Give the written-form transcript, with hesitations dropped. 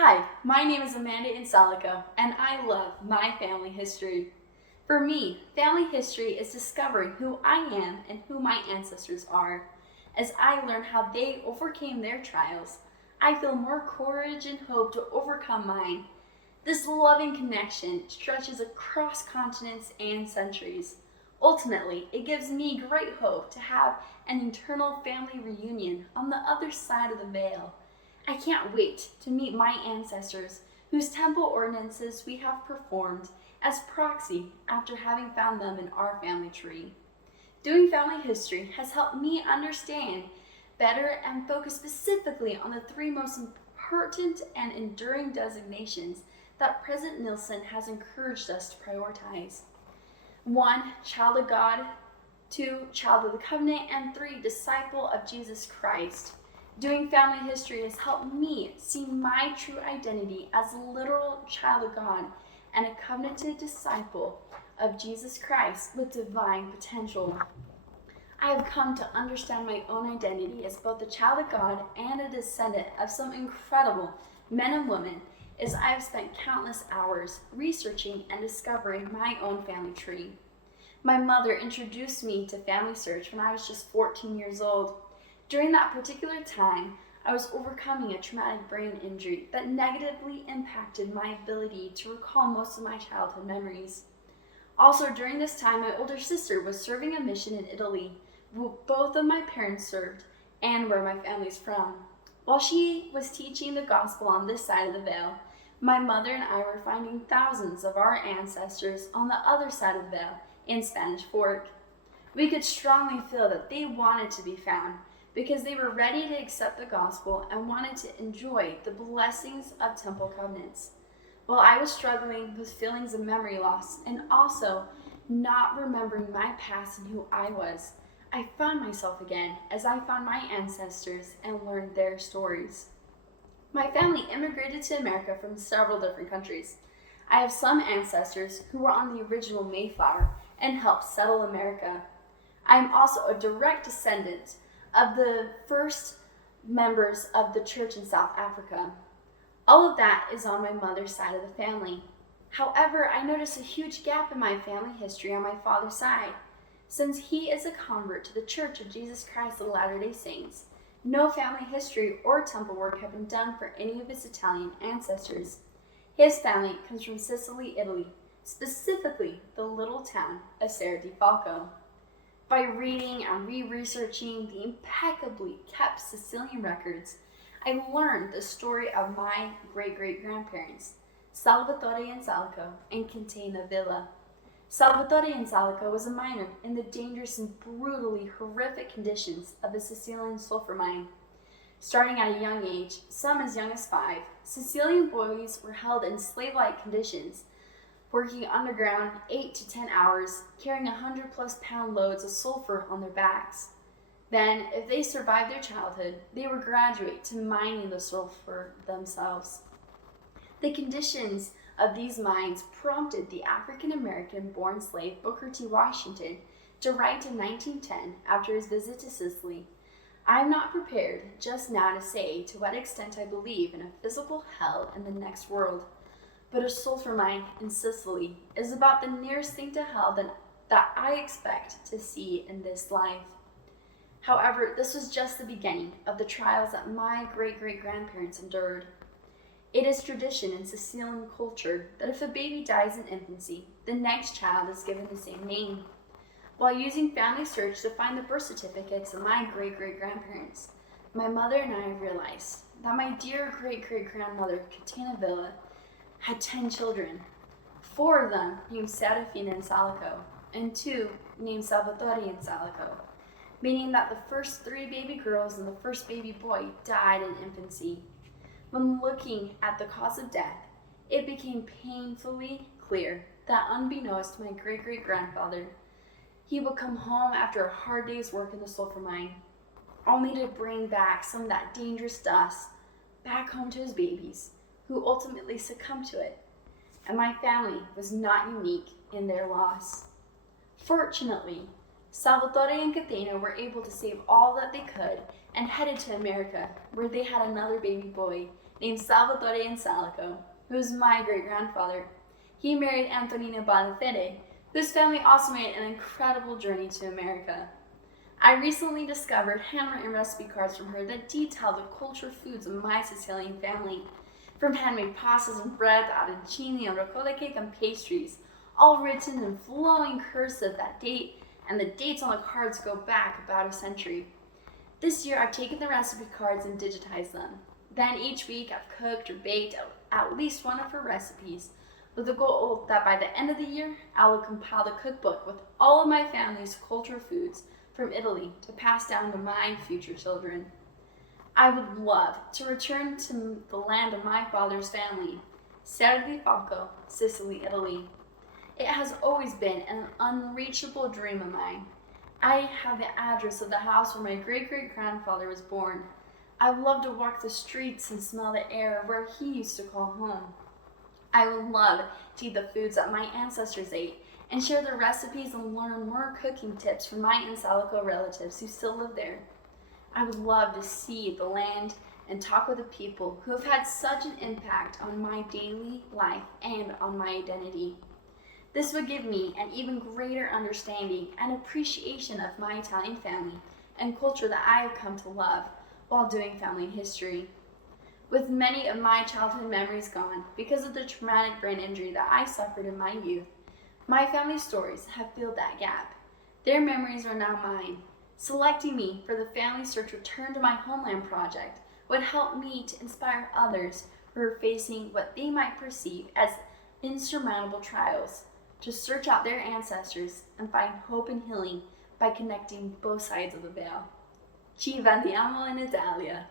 Hi, my name is Amanda Insalaco, and I love my family history. For me, family history is discovering who I am and who my ancestors are. As I learn how they overcame their trials, I feel more courage and hope to overcome mine. This loving connection stretches across continents and centuries. Ultimately, it gives me great hope to have an eternal family reunion on the other side of the veil. I can't wait to meet my ancestors whose temple ordinances we have performed as proxy after having found them in our family tree. Doing family history has helped me understand better and focus specifically on the three most important and enduring designations that President Nilsson has encouraged us to prioritize. 1. Child of God. 2. Child of the covenant. And 3. Disciple of Jesus Christ. Doing family history has helped me see my true identity as a literal child of God and a covenanted disciple of Jesus Christ with divine potential. I have come to understand my own identity as both a child of God and a descendant of some incredible men and women as I have spent countless hours researching and discovering my own family tree. My mother introduced me to FamilySearch when I was just 14 years old. During that particular time, I was overcoming a traumatic brain injury that negatively impacted my ability to recall most of my childhood memories. Also, during this time, my older sister was serving a mission in Italy, where both of my parents served and where my family's from. While she was teaching the gospel on this side of the veil, my mother and I were finding thousands of our ancestors on the other side of the veil in Spanish Fork. We could strongly feel that they wanted to be found, because they were ready to accept the gospel and wanted to enjoy the blessings of temple covenants. While I was struggling with feelings of memory loss and also not remembering my past and who I was, I found myself again as I found my ancestors and learned their stories. My family immigrated to America from several different countries. I have some ancestors who were on the original Mayflower and helped settle America. I am also a direct descendant of the first members of the church in South Africa. All of that is on my mother's side of the family. However, I notice a huge gap in my family history on my father's side. Since he is a convert to the Church of Jesus Christ of Latter-day Saints, no family history or temple work have been done for any of his Italian ancestors. His family comes from Sicily, Italy, specifically the little town of Serra di Falco. By reading and re-researching the impeccably kept Sicilian records, I learned the story of my great-great-grandparents, Salvatore Insalaco and Catena Villa. Salvatore Insalaco was a miner in the dangerous and brutally horrific conditions of the Sicilian sulfur mine. Starting at a young age, some as young as 5, Sicilian boys were held in slave-like conditions, working underground 8 to 10 hours, carrying 100+ pound loads of sulfur on their backs. Then, if they survived their childhood, they would graduate to mining the sulfur themselves. The conditions of these mines prompted the African-American born slave Booker T. Washington to write in 1910 after his visit to Sicily, "I am not prepared just now to say to what extent I believe in a physical hell in the next world, but a sulfur mine in Sicily is about the nearest thing to hell that I expect to see in this life." However, this was just the beginning of the trials that my great-great-grandparents endured. It is tradition in Sicilian culture that if a baby dies in infancy, the next child is given the same name. While using FamilySearch to find the birth certificates of my great-great-grandparents, my mother and I realized that my dear great-great-grandmother, Catena Villa, had 10 children, 4 of them named Serafina Insalaco, and 2 named Salvatore Insalaco, meaning that the first 3 baby girls and the first baby boy died in infancy. When looking at the cause of death, it became painfully clear that unbeknownst to my great-great-grandfather, he would come home after a hard day's work in the sulfur mine, only to bring back some of that dangerous dust back home to his babies, who ultimately succumbed to it. And my family was not unique in their loss. Fortunately, Salvatore and Catena were able to save all that they could and headed to America, where they had another baby boy named Salvatore Insalaco, who was my great-grandfather. He married Antonina Bonafede, whose family also made an incredible journey to America. I recently discovered handwritten recipe cards from her that detail the cultural foods of my Sicilian family, from handmade pastas and bread to arancini and ricotta cake and pastries, all written in flowing cursive that date, and the dates on the cards go back about a century. This year I've taken the recipe cards and digitized them. Then each week I've cooked or baked at least one of her recipes, with the goal that by the end of the year I will compile a cookbook with all of my family's cultural foods from Italy to pass down to my future children. I would love to return to the land of my father's family, Serra di Falco, Sicily, Italy. It has always been an unreachable dream of mine. I have the address of the house where my great-great-grandfather was born. I would love to walk the streets and smell the air of where he used to call home. I would love to eat the foods that my ancestors ate and share their recipes and learn more cooking tips from my Insalaco relatives who still live there. I would love to see the land and talk with the people who have had such an impact on my daily life and on my identity. This would give me an even greater understanding and appreciation of my Italian family and culture that I have come to love while doing family history. With many of my childhood memories gone because of the traumatic brain injury that I suffered in my youth, my family stories have filled that gap. Their memories are now mine. Selecting me for the FamilySearch Return to My Homeland project would help me to inspire others who are facing what they might perceive as insurmountable trials to search out their ancestors and find hope and healing by connecting both sides of the veil. Ci vediamo in Italia.